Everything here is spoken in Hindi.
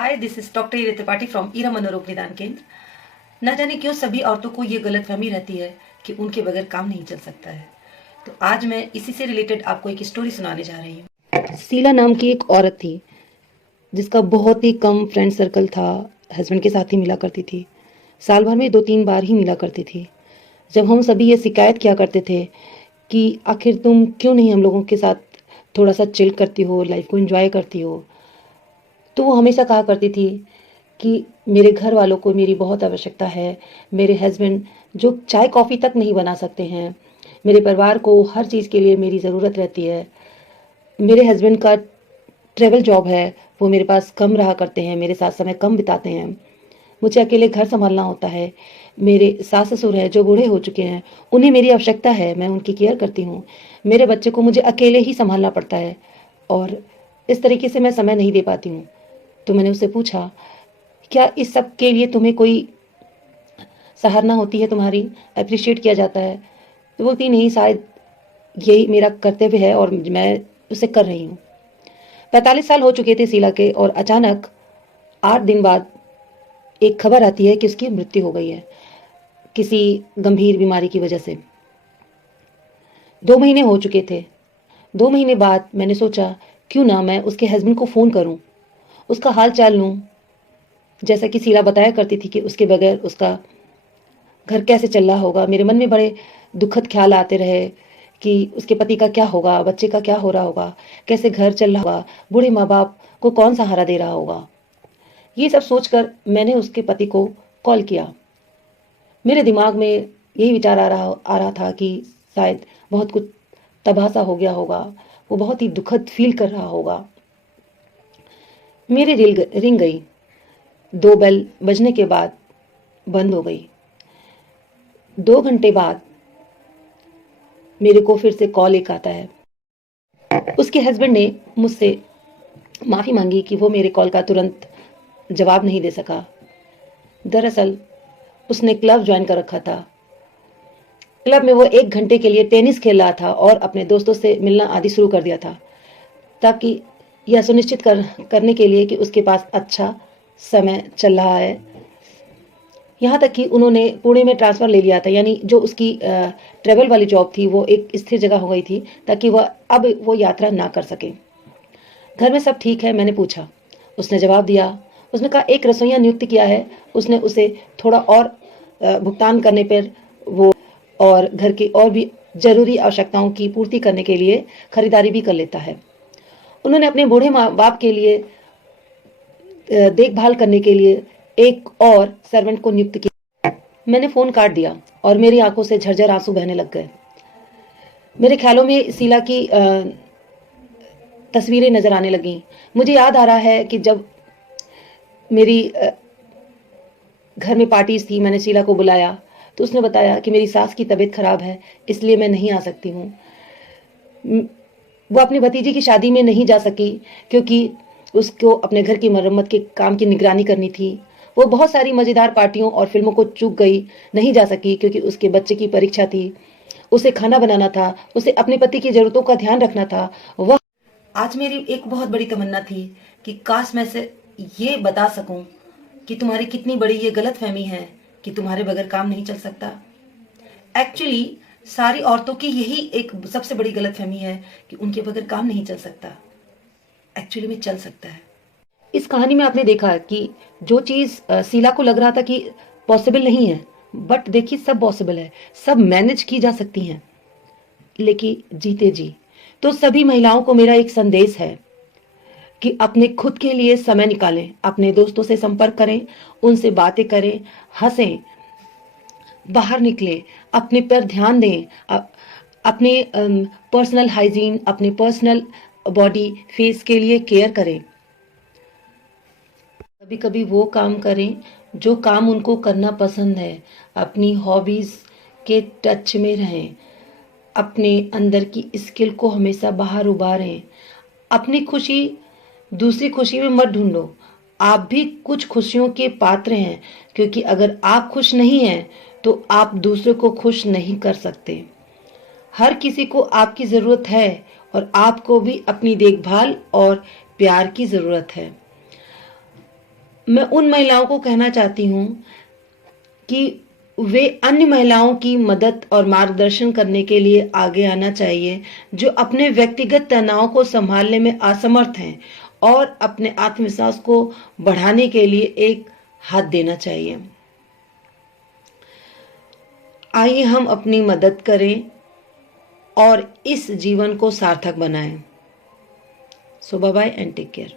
Hi, this is doctor Ira Tripathi from Ira मनोरोग निदान केंद्र। न जाने क्यों सभी औरतों को ये गलतफहमी रहती है कि उनके बगैर काम नहीं चल सकता है। तो आज मैं इसी से रिलेटेड आपको एक स्टोरी सुनाने जा रही हूँ। शीला नाम की एक औरत थी जिसका बहुत ही कम फ्रेंड सर्कल था। हस्बैंड के साथ ही मिला करती थी। साल भर में 2-3 बार ही मिला करती थी। जब हम सभी ये शिकायत किया करते थे कि आखिर तुम क्यों नहीं हम लोगों के साथ थोड़ा सा चिल करती हो, लाइफ को एंजॉय करती हो, तो वो हमेशा कहा करती थी कि मेरे घर वालों को मेरी बहुत आवश्यकता है। मेरे हस्बैंड जो चाय कॉफ़ी तक नहीं बना सकते हैं। मेरे परिवार को हर चीज़ के लिए मेरी ज़रूरत रहती है। मेरे हस्बैंड का ट्रैवल जॉब है, वो मेरे पास कम रहा करते हैं, मेरे साथ समय कम बिताते हैं। मुझे अकेले घर संभालना होता है। मेरे सास ससुर हैं जो बूढ़े हो चुके हैं, उन्हें मेरी आवश्यकता है, मैं उनकी केयर करती हूँ। मेरे बच्चे को मुझे अकेले ही संभालना पड़ता है और इस तरीके से मैं समय नहीं दे पाती हूँ। तो मैंने उससे पूछा, क्या इस सब के लिए तुम्हें कोई सराहना होती है, तुम्हारी अप्रिशिएट किया जाता है? तो बोलती, नहीं, शायद यही मेरा कर्तव्य है और मैं उसे कर रही हूँ। 45 साल हो चुके थे शीला के और अचानक 8 दिन बाद एक खबर आती है कि उसकी मृत्यु हो गई है किसी गंभीर बीमारी की वजह से। 2 महीने हो चुके थे। 2 महीने बाद मैंने सोचा क्यों ना मैं उसके हस्बैंड को फ़ोन करूं, उसका हाल चाल लूं। जैसा कि शीला बताया करती थी कि उसके बगैर उसका घर कैसे चल रहा होगा। मेरे मन में बड़े दुखद ख्याल आते रहे कि उसके पति का क्या होगा, बच्चे का क्या हो रहा होगा, कैसे घर चल रहा होगा, बूढ़े माँ बाप को कौन सहारा दे रहा होगा। ये सब सोचकर मैंने उसके पति को कॉल किया। मेरे दिमाग में यही विचार आ रहा था कि शायद बहुत कुछ तबाह हो गया होगा, वो बहुत ही दुखद फील कर रहा होगा। मेरी रिंग गई। 2 बेल बजने के बाद बंद हो गई। 2 घंटे बाद मेरे को फिर से कॉल एक आता है। उसके हस्बैंड ने मुझसे माफ़ी मांगी कि वो मेरे कॉल का तुरंत जवाब नहीं दे सका। दरअसल उसने क्लब ज्वाइन कर रखा था। क्लब में वो 1 घंटे के लिए टेनिस खेल रहा था और अपने दोस्तों से मिलना आदि शुरू कर दिया था, ताकि यह सुनिश्चित करने के लिए कि उसके पास अच्छा समय चल रहा है। यहाँ तक कि उन्होंने पुणे में ट्रांसफ़र ले लिया था, यानी जो उसकी ट्रैवल वाली जॉब थी वो एक स्थिर जगह हो गई थी, ताकि वह अब वो यात्रा ना कर सके। घर में सब ठीक है, मैंने पूछा। उसने जवाब दिया। उसने कहा, एक रसोइया नियुक्त किया है, उसने उसे थोड़ा और भुगतान करने पर वो और घर की और भी जरूरी आवश्यकताओं की पूर्ति करने के लिए खरीदारी भी कर लेता है। उन्होंने अपने बूढ़े माँ बाप के लिए देखभाल करने के लिए एक और सर्वेंट को नियुक्त किया। मैंने फोन काट दिया और मेरी आंखों से झरझर आंसू बहने लग गए। मेरे ख्यालों में शीला की तस्वीरें नजर आने लगी। मुझे याद आ रहा है कि जब मेरी घर में पार्टीज थी, मैंने शीला को बुलाया तो उसने बताया कि मेरी सास की तबीयत खराब है, इसलिए मैं नहीं आ सकती हूँ। वो अपनी भतीजी की शादी में नहीं जा सकी क्योंकि उसको अपने घर की मरम्मत के काम की निगरानी करनी थी। वो बहुत सारी मज़ेदार पार्टियों और फिल्मों को चूक गई, नहीं जा सकी क्योंकि उसके बच्चे की परीक्षा थी, उसे खाना बनाना था, उसे अपने पति की ज़रूरतों का ध्यान रखना था। वह आज मेरी एक बहुत बड़ी तमन्ना थी कि काश मैं से ये बता सकूं कि तुम्हारी कितनी बड़ी ये गलतफहमी है कि तुम्हारे बगैर काम नहीं चल सकता। एक्चुअली सारी औरतों की यही एक सबसे बड़ी गलतफहमी है कि उनके बगैर काम नहीं चल सकता। एक्चुअली में चल सकता है। इस कहानी में आपने देखा कि जो चीज शीला को लग रहा था कि पॉसिबल नहीं है, बट देखिए सब पॉसिबल है, सब मैनेज की जा सकती हैं। लेकिन जीते जी तो सभी महिलाओं को मेरा एक संदेश है कि अपने खुद के लिए समय निकालें, अपने दोस्तों से संपर्क करें, उनसे बातें करें, हंसें, बाहर निकलें, अपने पर ध्यान दें, अपने पर्सनल हाइजीन, अपने पर्सनल बॉडी फेस के लिए केयर करें। कभी कभी वो काम करें जो काम उनको करना पसंद है। अपनी हॉबीज के टच में रहें। अपने अंदर की स्किल को हमेशा बाहर उभारें। अपनी खुशी दूसरी खुशी में मत ढूंढो। आप भी कुछ खुशियों के पात्र हैं, क्योंकि अगर आप खुश नहीं हैं तो आप दूसरों को खुश नहीं कर सकते। हर किसी को आपकी ज़रूरत है और आपको भी अपनी देखभाल और प्यार की ज़रूरत है। मैं उन महिलाओं को कहना चाहती हूँ कि वे अन्य महिलाओं की मदद और मार्गदर्शन करने के लिए आगे आना चाहिए, जो अपने व्यक्तिगत तनाव को संभालने में असमर्थ हैं, और अपने आत्मविश्वास को बढ़ाने के लिए एक हाथ देना चाहिए। आइए हम अपनी मदद करें और इस जीवन को सार्थक बनाएं। So bye bye and take care.